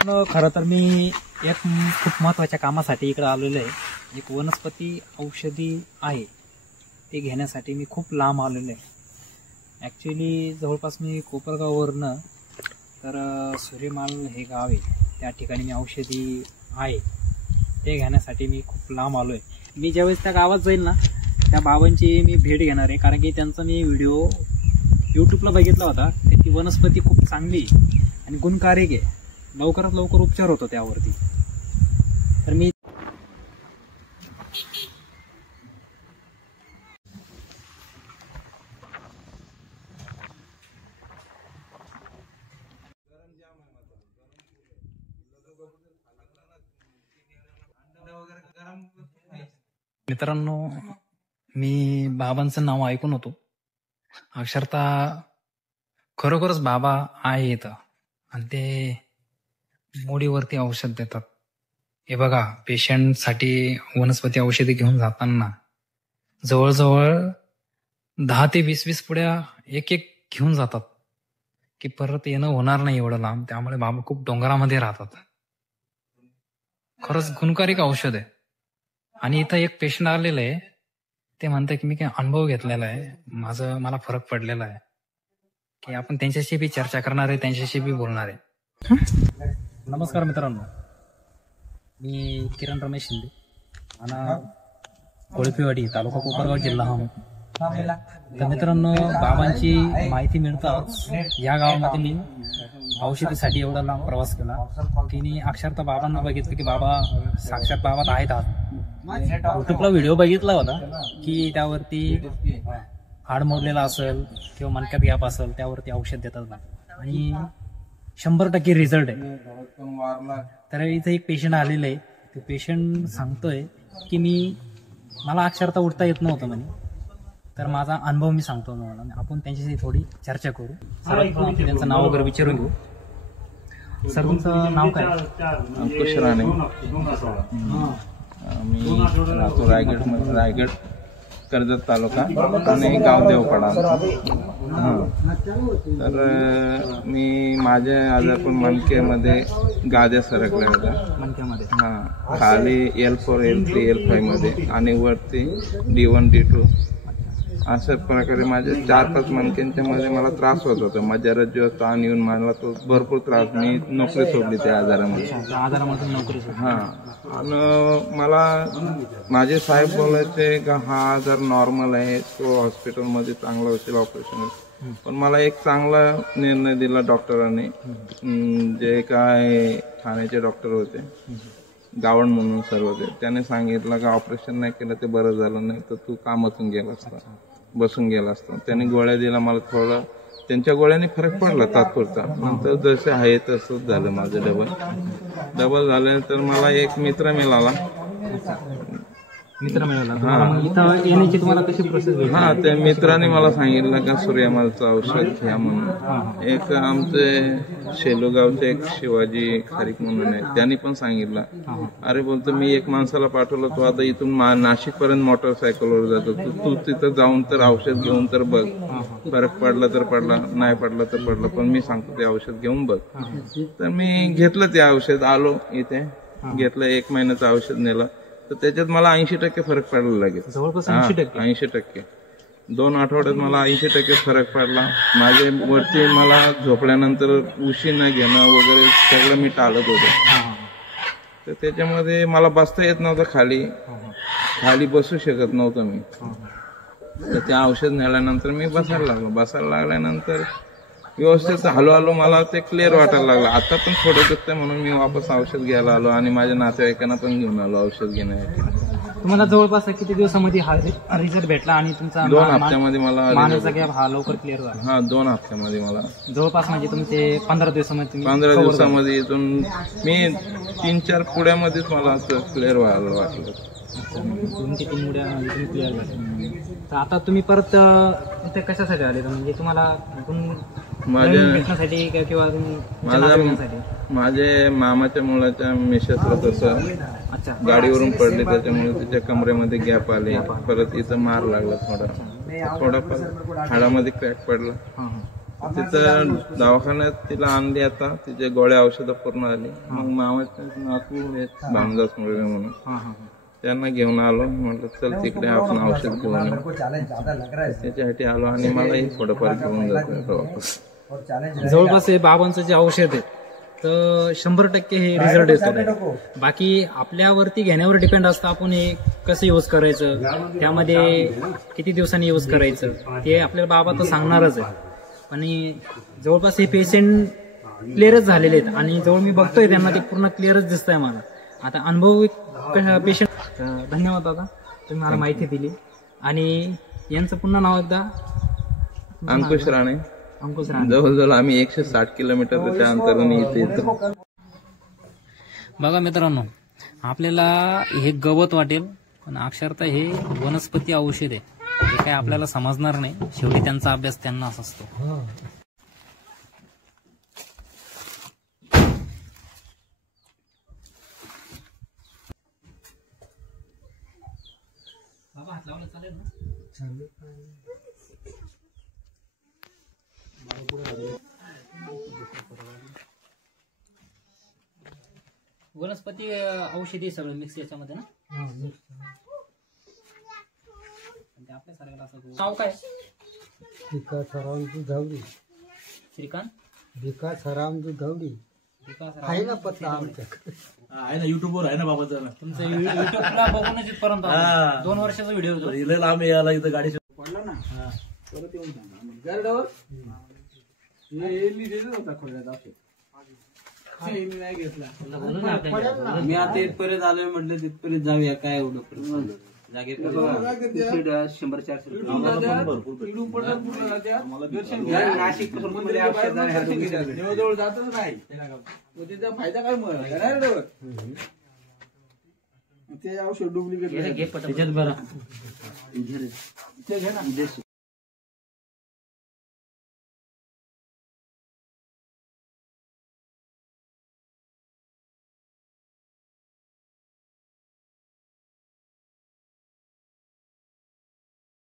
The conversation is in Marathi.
खरं तर मी एक खूप महत्त्वाच्या कामासाठी इकडे आलेलो आहे. एक वनस्पती औषधी आहे ते घेण्यासाठी मी खूप लांब आलेलो आहे. ॲक्च्युली जवळपास मी कोपरगाववरनं तर सूर्यमाल हे गाव आहे, त्या ठिकाणी मी औषधी आहे ते घेण्यासाठी मी खूप लांब आलो आहे. मी ज्यावेळेस त्या गावात जाईल ना, त्या बाबांची मी भेट घेणार आहे, कारण की त्यांचा मी व्हिडिओ यूट्यूबला बघितला होता. ती वनस्पती खूप चांगली आणि गुणकारिक आहे, लवकरात लवकर उपचार होतो त्यावरती. तर मी मित्रांनो, मी बाबांचं नाव ऐकून होतो. अक्षरशः खरोखरच बाबा आहे इथं आणि ते मोडीवरती औषध देतात. हे बघा, पेशंटसाठी वनस्पती औषधी घेऊन जाताना जवळजवळ 10 ते 20 पुड्या एक एक घेऊन जातात की परत येणं होणार नाही एवढं लांब. त्यामुळे बाबा खूप डोंगरामध्ये राहतात. खरंच गुणकारिक औषध आहे. आणि इथं एक पेशंट आलेलं आहे, ते म्हणतं की मी काही अनुभव घेतलेला आहे, मला फरक पडलेला आहे, की आपण त्यांच्याशी बी चर्चा करणार आहे, त्यांच्याशी बी बोलणार आहे. नमस्कार मित्रांनो, मी किरण रमेश शिंदे आणि कोळपेवाडी, तालुका कोपरगाव, जिल्हा हम. तर मित्रांनो, बाबांची माहिती मिळताच या गावामध्ये मी औषधीसाठी एवढा लांब प्रवास केला की मी अक्षरशः बाबांना बघितलं की बाबा साक्षात बाबा आहेत. युट्यूबला व्हिडिओ बघितला होता की त्यावरती हाड मोडलेला असेल किंवा मणक्यात गॅप असेल त्यावरती औषध देतात आणि 100% रिझल्ट आहे. तर इथं एक पेशंट आलेलं आहे. ते पेशंट सांगतोय की मला अक्षरशः उठता येत नव्हतं म्हणे. तर माझा अनुभव मी सांगतो तुम्हाला. आपण त्यांच्याशी थोडी चर्चा करू. सर्वात त्यांचं नाव वगैरे विचारून घेऊ. सर, तुमचं नाव काय? अंकुश राणे. मी राहतो रायगड कर्जत तालुका आणि गाव देवपाडा. तर मी माझ्या आजारपण मणक्यामध्ये गाद्या सरकल्या होत्या मणक्यामध्ये. खाली L4 L3 L5 मध्ये आणि वरती D1 D2 अशा प्रकारे माझे 4-5 मणक्यांच्या मध्ये मला त्रास होत होता. माझ्या रज्जू ताण येऊन मला तो भरपूर त्रास. मी नोकरी सोडली त्या आजारामध्ये. नोकरी. आणि मला माझे साहेब बोलायचे का हा आजार नॉर्मल आहे, तो हॉस्पिटलमध्ये चांगला होईल, ऑपरेशन. पण मला एक चांगला निर्णय दिला डॉक्टरांनी. जे काय ठाण्याचे डॉक्टर होते, गावण म्हणून सर्व, त्याने सांगितलं का ऑपरेशन नाही केलं ते बरं झालं, नाही तर तू कामातून गेला असता, बसून गेला असता. त्यांनी गोळ्या दिला मला. थोडं त्यांच्या गोळ्याने फरक पडला तात्पुरता. नंतर जसे आहे तसंच झालं माझं. डबल झाल्यानंतर मला एक मित्र मिळाला. इथं येण्याची तुम्हाला कशी प्रोसेस भेटली? त्या मित्राने मला सांगितलं का सूर्यमालचं औषध घ्या म्हणून. एक आमचे शेलूगावचे एक शिवाजी खारीक म्हणून आहे, त्यांनी पण सांगितलं. अरे बोलतो, मी एक माणसाला पाठवलं, तो आता इथून नाशिक पर्यंत मोटरसायकलवर जातो, तू तिथं जाऊन तर औषध घेऊन तर बघ. फरक पडला तर पडला, नाही पडला तर पडला, पण मी सांगतो ते औषध घेऊन बघ. तर मी घेतलं ते औषध. आलो इथे, घेतलं, 1 महिन्याचं औषध नेलं. तर त्याच्यात मला 80% फरक पडायला लागेल. जवळपास 80%. 2 आठवड्यात मला 80% फरक पडला. माझे वरती मला झोपल्यानंतर उशी न घेणं वगैरे सगळं मी टाळत होतो. तर त्याच्यामध्ये मला बसता येत नव्हतं, खाली बसू शकत नव्हतं मी. तर ते औषध नेल्यानंतर मी बसायला लागल्यानंतर व्यवस्थित हळूहळू मला ते क्लिअर वाटायला लागलं. आता पण थोडं दुखतंय म्हणून मी वापस औषध घ्यायला आलो आणि माझ्या नातेवाईकांना पण घेऊन आलो औषध घेण्यासाठी. तुम्हाला जवळपास किती दिवसामध्ये हा रिझल्ट भेटला आणि तुमचा 2 हप्त्यामध्ये मला मानेचा गॅप हा लवकर क्लिअर झाला? 2 हप्त्यामध्ये मला जवळपास म्हणजे तुमचे 15 दिवसामध्ये 15 दिवसामध्ये इथून मी 3-4 पुड्यामध्येच मला क्लिअर व्हायला वाटलं. 2-3 मुड्या तुम्ही क्लिअर झाले. तर आता तुम्ही परत इथे कशासाठी आले? म्हणजे तुम्हाला भेटण्यासाठी किंवा माझे मामाच्या मुलाच्या मिसेसला तसं गाडीवरून पडले, त्याच्यामुळे तिच्या कमरेमध्ये गॅप आले. परत इथं मार लागला, थोडा हाडामध्ये क्रॅक पडला. तिथं दवाखान्यात तिला आणली, आता तिचे गोळ्या औषधं पूर्ण आली. मग मामाचे नातू आहेत भामदास मुळे म्हणून, त्यांना घेऊन आलो. म्हटलं चल तिकडे आपण औषध घेऊन येऊ. त्याच्यासाठी आलो आणि मलाही थोडंफार घेऊन जातो वापस. जवळपास हे बाबांचं जे औषध आहे तर 100% हे रिझल्ट येतो. बाकी आपल्यावरती घेण्यावर डिपेंड असतं आपण हे कसं यूज करायचं, त्यामध्ये किती दिवसांनी यूज करायचं ते आपल्याला बाबा तर सांगणारच आहे. आणि जवळपास हे पेशंट क्लिअरच झालेले आहेत आणि जवळ मी बघतोय त्यांना ते पूर्ण क्लिअरच दिसतंय मला. आता अनुभवी पेशंट. धन्यवाद दादा, तुम्ही मला माहिती दिली. आणि यांचं पुन्हा नाव एकदा. अंकुश राणे. अंकुश राणे. जवळजवळ आम्ही 160 किलोमीटरच्या अंतराने इथे येतो. बघा मित्रांनो, आपल्याला हे गवत वाटेल पण अक्षरशः हे वनस्पती औषध आहे. हे काय आपल्याला समजणार नाही, शेवटी त्यांचा अभ्यास त्यांनाच असतो. बाबा हात लावला चालेल ना? वनस्पती औषधी सगळं मिक्स याच्यामध्ये ना. आपल्या सारख्याला असं नाव काय? विकास रामजी धावडी. श्रीकांत विकास रामजी धावडी विकास आहे ना पत्ता आमच्याकडे. आहे ना, युट्यूबवर आहे ना बाबाचं. तुमचं युट्यूबला बघूनच इथपर्यंत आलो. 2 वर्षाचा व्हिडिओ होतो. लय लांब यायला इथं गाडी पडला ना परत येऊन नाही घेतला. मी आता इथपर्यंत आलोय म्हटलं तिथपर्यंत जाऊया, काय एवढं जागेत 100-400 नाशिक जवळ जातच नाही. त्याचा फायदा काय मग ते औषध डुप्लिकेट बरं ते घे ना.